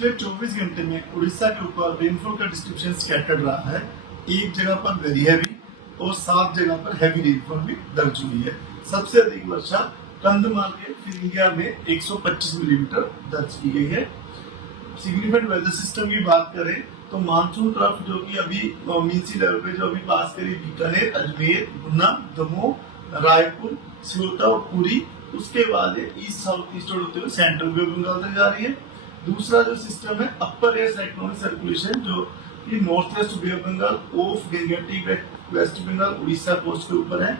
पिछले 24 घंटे में उड़ीसा के ऊपर रेनफॉल का डिस्ट्रीब्यूशन स्कैटर्ड रहा है। एक जगह पर वेरी हैवी और 7 जगह पर हैवी रेनफॉल भी दर्ज हुई है। सबसे अधिक वर्षा कंधमाल के फिरिंगिया में 125 मिलीमीटर दर्ज की गई है। सिग्निफिकेंट वेदर सिस्टम की बात करें तो मानसून ट्रफ जो कि अभी मीसी लेवल पे जो अभी पास करी बीकानेर, अजमेर, गुना, दमोह, रायपुर, सिरोता और पुरी, उसके बाद ईस्ट साउथ ईस्ट होते हुए सेंट्रल बे ऑफ बंगाल तक जा रही है। दूसरा जो सिस्टम है अपर एयर साइक्लोनिक सर्कुलेशन जो कि north west bay of Bengal of Gangetic west Bengal Orissa coast के ऊपर है।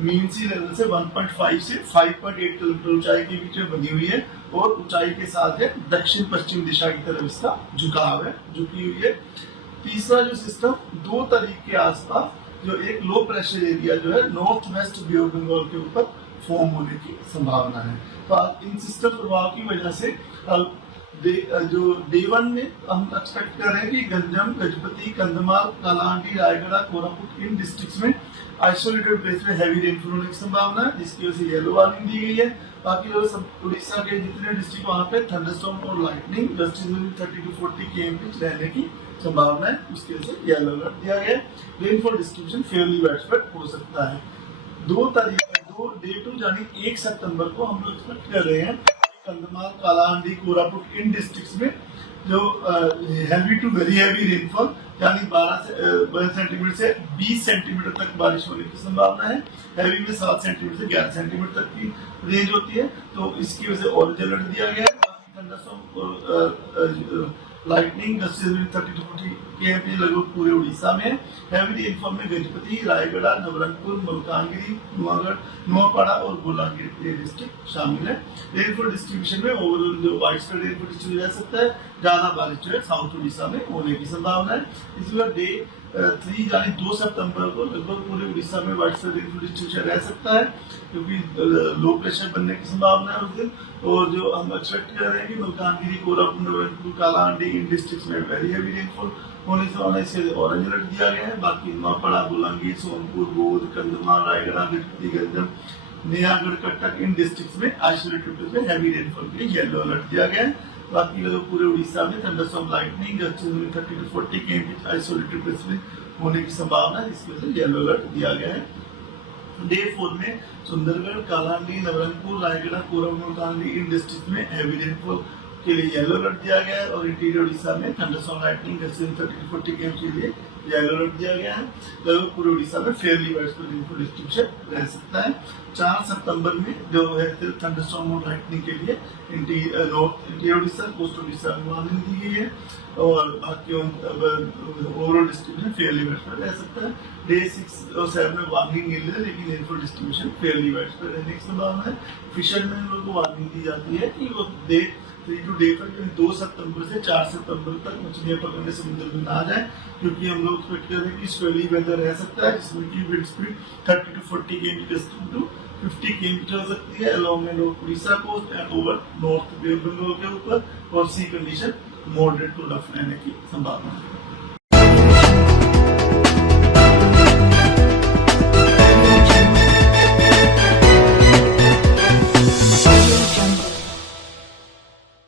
मीन सी लेवल से 1.5 से 5.8 किलोमीटर ऊंचाई के बीच में बनी हुई है और ऊंचाई के साथ है दक्षिण पश्चिम दिशा की तरफ इसका झुकाव है, झुकी हुई है। तीसरा जो सिस्टम 2 तारीख के आसपास जो एक लो प्रेशर एरिया जो है north west bay of Bengal के ऊपर फॉर्म होने की संभावना है। तो इन सिस्टम प्रभाव की वजह से जो डे 1 में हम एक्सपेक्ट कर रहे हैं कि गंजम, गजपति, कंधमाल, कालाहांडी, रायगढ़, कोरापुट इन डिस्ट्रिक्ट्स में आइसोलेटेड प्लेस में हैवी रेनफॉल होने की संभावना है, जिसकी वजह से येलो वार्निंग दी गई है। बाकी जो सब उड़ीसा के जितने डिस्ट्रिक्ट वहाँ पे थंडरस्टॉर्म और लाइटनिंग 30 to 40 km रहने की संभावना है, उसकी वजह से येलो अलर्ट दिया गया है। रेनफॉल डिस्ट्रीब्यूशन फेयरली वाइडस्प्रेड हो सकता है। 2 तारीख डे 2 यानी 1 सितंबर को हम लोग एक्सपेक्ट कर रहे हैं कंधमाल, कालाहांडी, कोरापुट इन डिस्ट्रिक्ट्स में जो heavy to very heavy rainfall यानी 12 सेंटीमीटर से 20 सेंटीमीटर तक बारिश होने की संभावना है। हैवी में 7 सेंटीमीटर से 11 सेंटीमीटर तक की रेंज होती है, तो इसकी वजह से ऑरेंज अलर्ट दिया गया है। थंडरस्टॉर्म लाइटनिंग 30 to 40 km लगभग पूरे उड़ीसा में। हैवी रेनफॉल में गजपति, रायगढ़, नवरंगपुर, मलकानगिरी, नुआपाड़ा और बोलांगीर डिस्ट्रिक्ट शामिल है। रेनफॉल डिस्ट्रीब्यूशन में ओवरऑल जो वाइड स्प्रेड रेनफॉल डिस्ट्रीब्यूशन रह सकता है। ज्यादा बारिश जो है साउथ उड़ीसा में होने की संभावना है। इसी बार डे 3 यानी 2 सितंबर को लगभग पूरे उड़ीसा में वाइड स्प्रेड रेनफॉल डिस्ट्रीब्यूशन रह सकता है, क्योंकि लो प्रेशर बनने की संभावना है उस दिन। और जो हम एक्सपेक्ट कर रहे हैं कि मलकानगिरी, कोरापुट, नवरंगपुर, कालाहांडी इन डिस्ट्रिक्ट्स में वेरी हैवी रेनफॉल होने से होने से ऑरेंज अलर्ट दिया गया है। बाकी नुआपाड़ा, बोलांगीर, सोनपुर, बौद्ध, कंधमाल, रायगढ़, गजपति, गंजम, नेहागढ़, कटक इन डिस्ट्रिक्ट्स में आइसोलेटेड प्लेस में हैवी रेनफॉल के लिए येलो अलर्ट दिया गया है। बाकी जो पूरे उड़ीसा में thunderstorm lightning 30 to 40 km isolated place में होने की संभावना है, इसकी वजह से येलो अलर्ट दिया गया है। डे 4 में सुंदरगढ़, कालाहांडी, नवरंगपुर, रायगढ़, कोरापुट, मलकानगिरी इन डिस्ट्रिक्ट में हैवी रेनफॉल के लिए येलो अलर्ट दिया गया है और इंटीरियर उड़ीसा में थंडरस्टॉर्म लाइटनिंग 30 to 40 km के लिए येलो अलर्ट दिया गया है। लगभग पूरे उड़ीसा में फेयरली वाइडस्प्रेड रेनफॉल डिस्ट्रीब्यूशन रह सकता है। 4 सितंबर में जो है थंडरस्टॉर्म और लाइटनिंग के लिए इंटीरियर उड़ीसा, कोस्ट उड़ीसा में वार्निंग दी गई है और बाकी ओवरऑल डिस्ट्रीब्यूशन फेयरली वाइडस्प्रेड रह सकता है। डे 6 और 7 में वार्निंग मिल रही है, लेकिन रेनफॉल डिस्ट्रीब्यूशन फेयरली वाइडस्प्रेड रहने की संभावना है। फिशरमैन लोगों को वार्निंग दी जाती है कि वो डे 3 to day 5 2 सितंबर से 4 सितंबर तक मछलियां पकड़ने समुद्र में ना जाए, क्योंकि हम लोग एक्सपेक्ट कर रहे हैं कि स्वेली वेदर रह सकता है, जिसमें की wind speed 30 to 40 km to 50 km हो सकती है along and Orissa coast and over north bay of Bengal के ऊपर, और sea condition moderate to rough रहने की संभावना है।